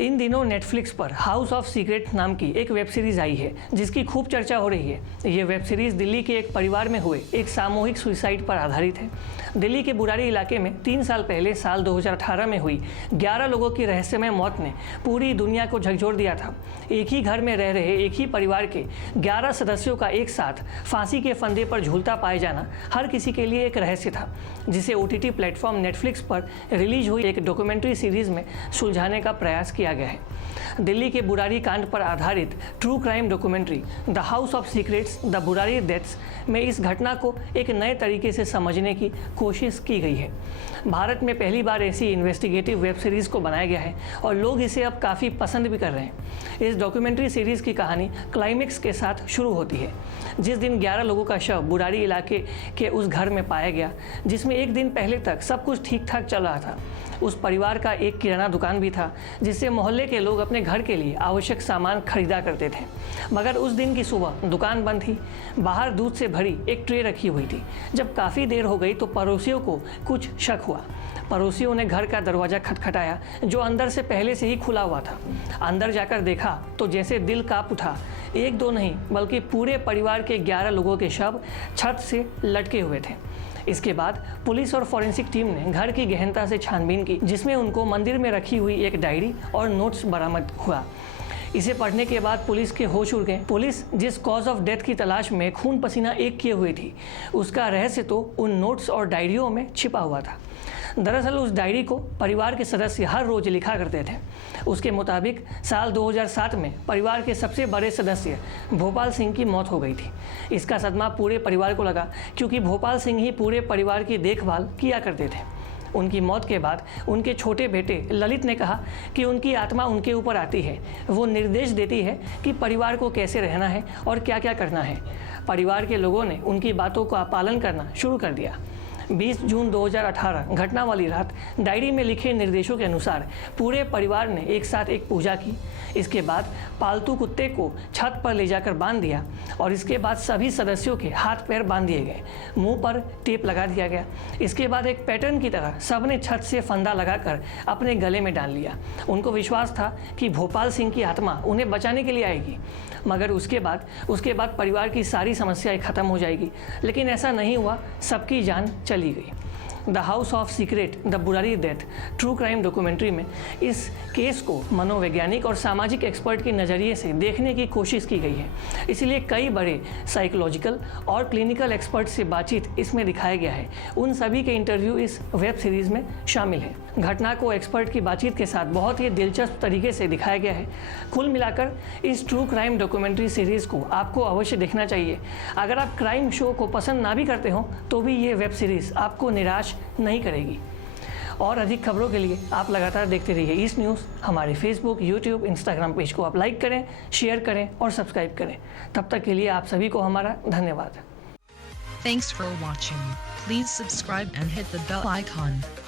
इन दिनों नेटफ्लिक्स पर house of secret नाम की एक वेब सीरीज आई है जिसकी खूब चर्चा हो रही है। ये वेब सीरीज दिल्ली के एक परिवार में हुए एक सामूहिक सुसाइड पर आधारित है। दिल्ली के बुराड़ी इलाके में 3 साल पहले साल 2018 में हुई 11 लोगों की रहस्यमय मौत ने पूरी दुनिया को झकझोर दिया था। एक ही घर में रह रहे एक ही परिवार के 11 सदस्यों का एक साथ फांसी के फंदे पर झूलता पाया जाना हर किसी के लिए एक रहस्य था, जिसे OTT प्लेटफॉर्म नेटफ्लिक्स पर रिलीज हुई एक डॉक्यूमेंट्री सीरीज में सुलझाने का प्रयास किया गया है। दिल्ली के बुराड़ी कांड पर आधारित true crime documentary the house of secrets the Burari deaths में इस घटना को एक नए तरीके से समझने की कोशिश की गई है। भारत में पहली बार ऐसी इन्वेस्टिगेटिव वेब सीरीज़ को बनाया गया है और लोग इसे अब काफ़ी पसंद भी कर रहे हैं। इस डॉक्यूमेंट्री सीरीज़ की कहानी क्लाइमेक्स के साथ शुरू होती है, जिस दिन 11 लोगों का शव बुराड़ी इलाके के उस घर में पाया गया जिसमें एक दिन पहले तक सब कुछ ठीक ठाक चल रहा था। उस परिवार का एक किराना दुकान भी था जिससे मोहल्ले के लोग अपने घर के लिए आवश्यक सामान खरीदा करते थे। मगर उस दिन की सुबह दुकान बंद थी। बाहर दूध से भरी एक ट्रे रखी हुई थी। जब काफ़ी देर हो गई तो पड़ोसियों को कुछ शक हुआ। पड़ोसियों ने घर का दरवाज़ा खटखटाया जो अंदर से पहले से ही खुला हुआ था। अंदर जाकर देखा तो जैसे दिल कांप उठा। एक दो नहीं बल्कि पूरे परिवार के 11 लोगों के शव छत से लटके हुए थे। इसके बाद पुलिस और फॉरेंसिक टीम ने घर की गहनता से छानबीन की, जिसमें उनको मंदिर में रखी हुई एक डायरी और नोट्स बरामद हुआ। इसे पढ़ने के बाद पुलिस के होश उड़ गए। पुलिस जिस कॉज ऑफ डेथ की तलाश में खून पसीना एक किए हुए थी, उसका रहस्य तो उन नोट्स और डायरियों में छिपा हुआ था। दरअसल उस डायरी को परिवार के सदस्य हर रोज लिखा करते थे। उसके मुताबिक साल 2007 में परिवार के सबसे बड़े सदस्य भोपाल सिंह की मौत हो गई थी। इसका सदमा पूरे परिवार को लगा, क्योंकि भोपाल सिंह ही पूरे परिवार की देखभाल किया करते थे। उनकी मौत के बाद उनके छोटे बेटे ललित ने कहा कि उनकी आत्मा उनके ऊपर आती है। वो निर्देश देती है कि परिवार को कैसे रहना है और क्या क्या करना है। परिवार के लोगों ने उनकी बातों का पालन करना शुरू कर दिया। 20 जून 2018 घटना वाली रात डायरी में लिखे निर्देशों के अनुसार पूरे परिवार ने एक साथ एक पूजा की। इसके बाद पालतू कुत्ते को छत पर ले जाकर बांध दिया और इसके बाद सभी सदस्यों के हाथ पैर बांध दिए गए। मुंह पर टेप लगा दिया गया। इसके बाद एक पैटर्न की तरह सबने छत से फंदा लगाकर अपने गले में डाल लिया। उनको विश्वास था कि भोपाल सिंह की आत्मा उन्हें बचाने के लिए आएगी, मगर उसके बाद परिवार की सारी समस्याएं खत्म हो जाएगी। लेकिन ऐसा नहीं हुआ। सबकी जान चली गई। The house of secret the Burari death true crime documentary में इस केस को मनोवैज्ञानिक और सामाजिक एक्सपर्ट के नज़रिए से देखने की कोशिश की गई है। इसलिए कई बड़े साइकोलॉजिकल और क्लिनिकल एक्सपर्ट से बातचीत इसमें दिखाया गया है। उन सभी के इंटरव्यू इस वेब सीरीज़ में शामिल है। घटना को एक्सपर्ट की बातचीत के साथ बहुत ही दिलचस्प तरीके से दिखाया गया है। कुल मिलाकर इस ट्रू क्राइम डॉक्यूमेंट्री सीरीज़ को आपको अवश्य देखना चाहिए। अगर आप क्राइम शो को पसंद ना भी करते हो तो भी ये वेब सीरीज़ आपको निराश नहीं करेगी। और अधिक खबरों के लिए आप लगातार देखते रहिए ईस्ट न्यूज़। हमारे फेसबुक, यूट्यूब, इंस्टाग्राम पेज को आप लाइक करें, शेयर करें और सब्सक्राइब करें। तब तक के लिए आप सभी को हमारा धन्यवाद। Thanks for watching. Please subscribe and hit the bell icon.